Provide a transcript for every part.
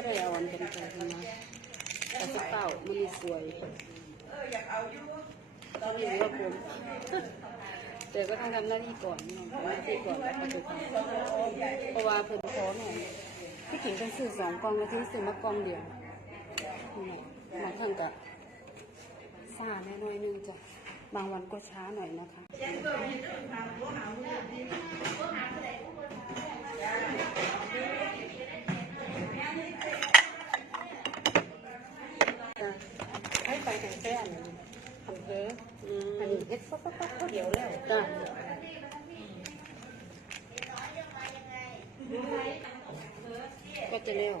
ก็ได้เอาอันเป็นใจขึ้นมาแต่สเป้ามันมีสวยก็มีว่าผมแต่ก็ต้องทำหน้าที่ก่อนนี่ทำหน้าที่ก่อนแล้วก็จะทำเพราะว่าเพิ่นขอหน่อยที่ขิงเป็นซื้อสองกล่องแล้วที่ซื้อมากล่องเดียวนี่แหละบางครั้งก็ซ่าแน่น้อยนึงจ้ะบางวันก็ช้าหน่อยนะคะจ้ะ ให้ไปแต่งแค่อันนี้อำเภออืมอันนี้เฮ็ดปั๊บปั๊บปั๊บเขาเดียวแล้วจ้ะก็จะเร็ว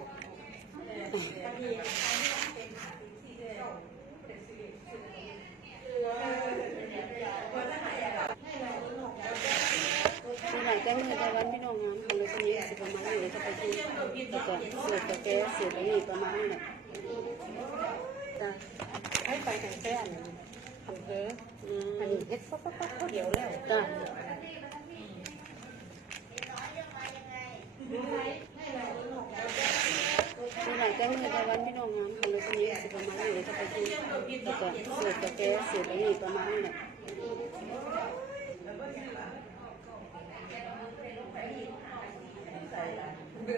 แก้มือต่วันพี่น้องงานของเลยคนนี้สิประมาณนี้จะไปที่แล้วก็เสือกกับแก้เสือกกับนี่ประมาณนี้แหละจ้ะให้ไปแต่งแค่อันอำเภออืมอันนี้เฮ็ดปั๊บปั๊บปั๊บเขาเดียวแล้วจ้ะมีหลายแก้มือต่วันพี่น้องงานของเลยคนนี้สิประมาณนี้จะไปที่แล้วก็เสือกกับแก้เสือกกับนี่ประมาณนี้แหละ นี่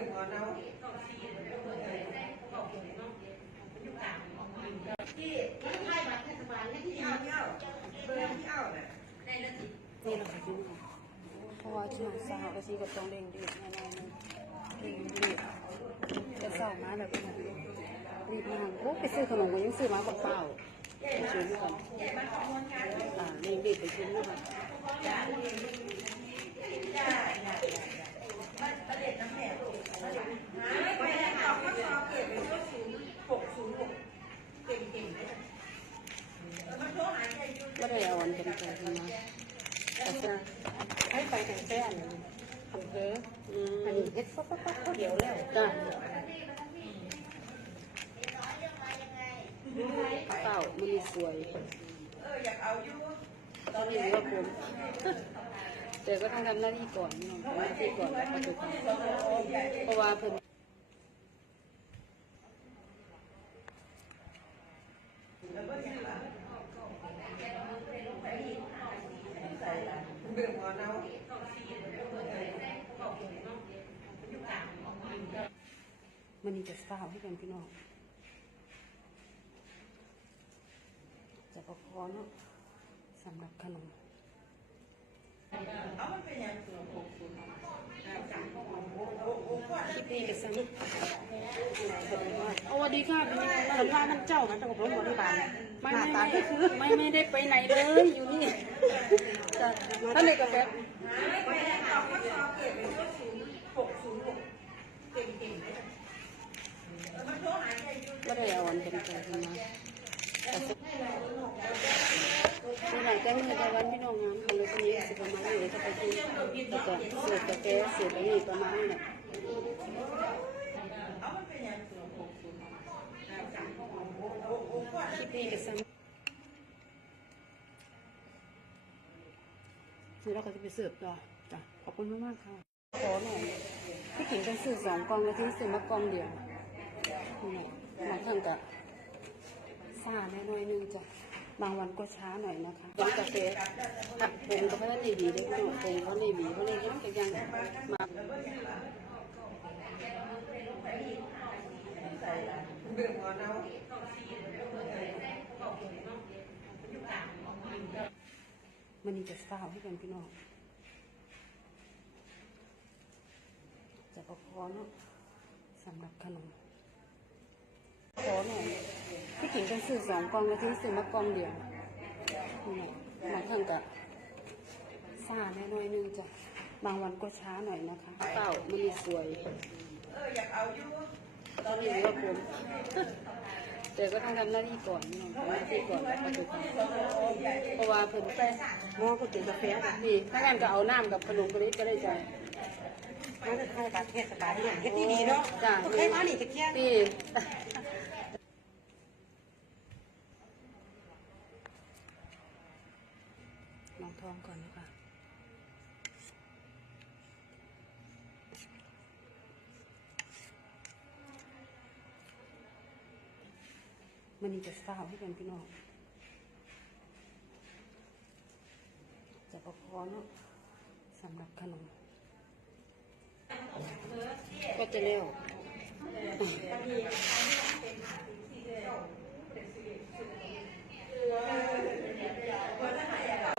เราขอกินค่ะเพราะว่าที่มาสาวก็ซีกับตองเด้งดีแน่นอนเด้งดีจะเศร้ามาแบบรีบมาโอ้ไปซื้อขนมก็ยังซื้อมาเปล่าๆไปซื้อด้วยกันอ่าเด้งดีไปกินนะคะก็ได้เอาอันเป็นใจขึ้นมาแต่จะ ให้ไปแต่งแค่นอำเภออันนี้เฮ็ดปั๊บปั๊บปั๊บเดียวแล้วจ้ะเต่ามันสวยอยาก็มีว่าผมแต่ก็ต้องทำหน้าที่ก่อนหน้าที่ก่อนแล้วก็จะทำเพราะว่าเพิ่น มันนี่จะสาวให้กันพี่น้อง จะประคอเนาะสำหรับขนมคลิปนี้ก็สนุกสวัสดีค่ะเป็นยังไงบ้างสัมภาษณ์มันเจ้ามันเจ้าของบริบาลไม่าไม่ไม่ไม่ไม่ได้ไปไหนเลยอยู่นี่ท่านเลยกาแฟก็ ก็ได้เอาอันเป็นใจขึ้นมาแต่มีหลายแก้มือแต่วันพี่น้องงานของเลยคนนี้สิประมาณนี้เลยจะไปที่แล้วก็เสือกกับแก้เสือกกับนี่ประมาณนี้แหละคลิปนี้ก็สนุกนี่เราก็จะไปเสิร์ฟต่อจ้ะขอบคุณมากๆค่ะขอหน่อยพี่ขิงเป็นซื้อสองกองแล้วที่ซื้อมากองเดียว นี่แหละบางครั้งก็ซาแน่น้อยนึงจ้ะบางวันก็ช้าหน่อยนะคะร้านกาแฟตัดผมก็เพราะว่านี่บีได้พี่น้องผมเขานี่บีเขาเลยยังจะยังมามันนี่จะสาให้กันพี่น้องจะประคอเนาะสำหรับขนม ขอหน่อยพี่ขิงเป็นซื้อสองกล่องแล้วที่ซื้อมากล่องเดียวนี่แหละบางครั้งก็ซ่าแน่น้อยนึงจ้ะบางวันก็ช้าหน่อยนะคะเต่ามันมีสวยก็มีว่าผมแต่ก็ต้องทำหน้าที่ก่อนนี่ทำหน้าที่ก่อนแล้วก็จะทำเพราะว่าเพิ่นหม้อก็กินกาแฟกันนี่ถ้างั้นก็เอาน้ำกับขนมกระดิ่ก็ได้จ้ะมันจะให้การเทศบาลเนี่ยเฮ็ดดีๆเนาะจ้ะก็เคยมานี่ตะเคียนนี่ลองท้องก่อนนะคะ มันนี่จะเศร้าให้กันพี่น้องจะประคอเนาะสำหรับขนม ก็จะเร็ว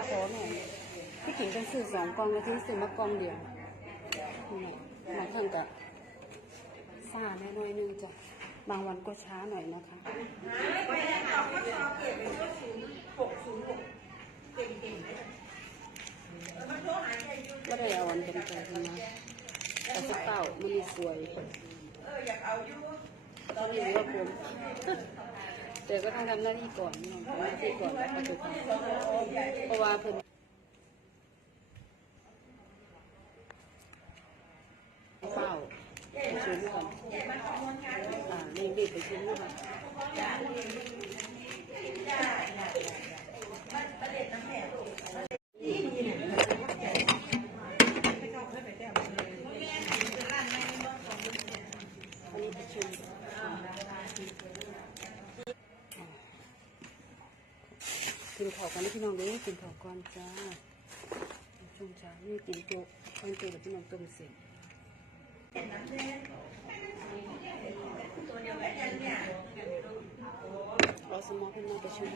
ขอหน่อยพี่ขิงต้องซื้อสองกองแล้วที่ซื้อมากองเดียวนี่บางครั้งก็ซ่าแน่น้อยนึงจ้ะ บางวันก็ช้าหน่อยนะคะก็ได้เอาวันเป็นใจขึ้นมาแต่สเต่ามันนี่สวยเขาเรียกว่าผมแต่ก็ต้องทำหน้าที่ก่อนทำหน้าที่ก่อนแล้วก็จะทำเพราะว่าเพิ่น เฝ้าประชุมก่อนอ่าเรียกเด็กประชุมนะคะอันนี้ประชุม กันนะพี่น้องเด้อกินข้าวก่อนจ้าช่วงเช้านี่กินโจ๊กข้าวเกลือพี่น้องต้มเสร็จเราสมองขึ้นมาประชุม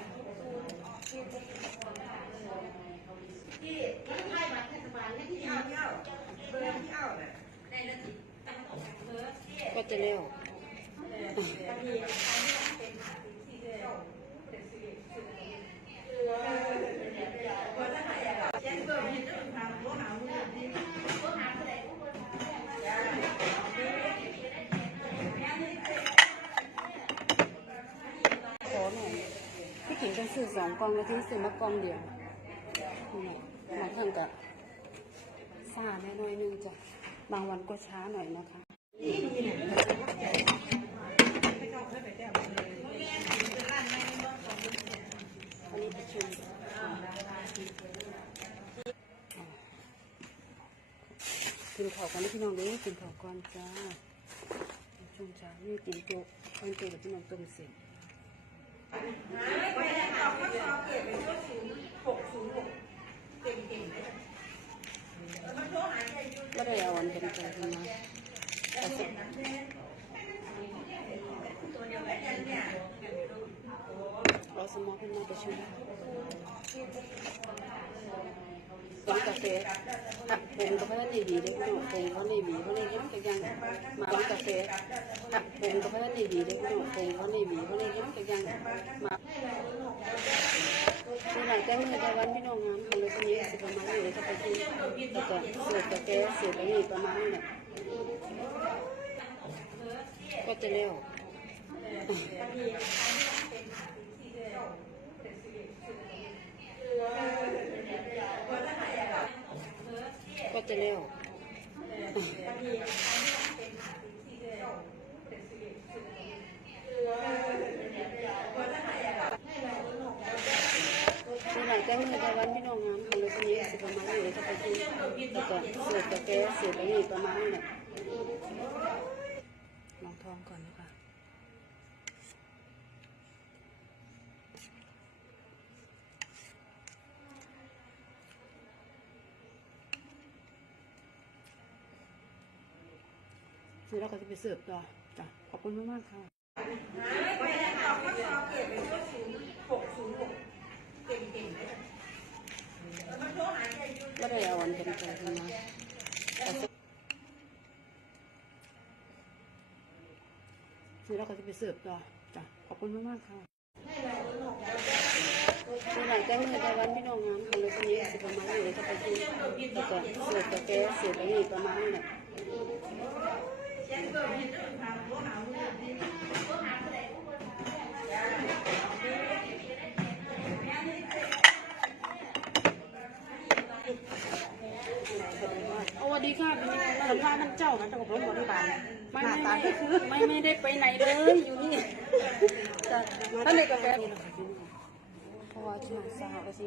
ก็จะเร็ว ขอหน่อยพี่ขิงต้องซื้อ สองกล่องแล้วที่ซื้อมากล่องเดียวนี่บางครั้งก็ซ่าแน่น้อยนึงจ้ะบางวันก็ช้าหน่อยนะคะอันนี้ประชุมกินข้าวกันนะพี่น้องเด้อกินข้าวก่อนจ้าช่วงเช้านี่กินโจ๊กข้าวเกลือกับพี่น้องต้มเสร็จ ก็ได้เอาวันเป็นใจขึ้นมาแต่สุดเราสมองขึ้นมาประชุมร้านกาแฟหัก ผมกับพระนีดีเล็กน้อยผมพระนีบีพระนียังจะยังมาร้านกาแฟหักผมกับพระนีดีเล็กน้อยผมพระนีบีพระนียังจะยังมาที่ไหนแจ้งมือตะวันพี่น้องงานคนละคนนี้สิประมาณนี้จะไปที่แต่ก็เสือกาแฟเสือกนี่ประมาณนี้แหละก็จะเร็ว ก็จะเร็ว ที่ไหนแจ้งมือตะวันพี่น้องงานคนละคนนี้สิประมาณนี้จะ ไปที่แต่ก็เสือกาแฟเสือกนี่ประมาณนี้แหละลองทองก่อนนะคะเดี๋ยวเราก็จะไปเสิร์ฟต่อจ้ะขอบคุณมากๆค่ะก็ได้เอาวันเป็นใจขึ้นมาแต่สุดเดี๋ย ก็ได้เราก็จะไปเสิร์ฟต่อจ้ะขอบคุณมากๆค่ะที่ไหนแจ้งมือตะวันพี่น้องงานคนละคนนี้สิประมาณนี้เลยจะไปที่แต่ก็เสิร์ฟกาแฟเสิร์ฟนี่ประมาณนี้แหละ สวัสดีค่ะเป็นยังไงบ้าง สัมภาษณ์มัน เจ้ามันจะอบรมบริบาลไม่หน้าไม่ตาไม่ก็คือไม่ไม่ได้ไปไหนเลยอยู่นี่จะถ้าในกาแฟนี่นะคะเพราะว่าที่หนองสาวก็สิ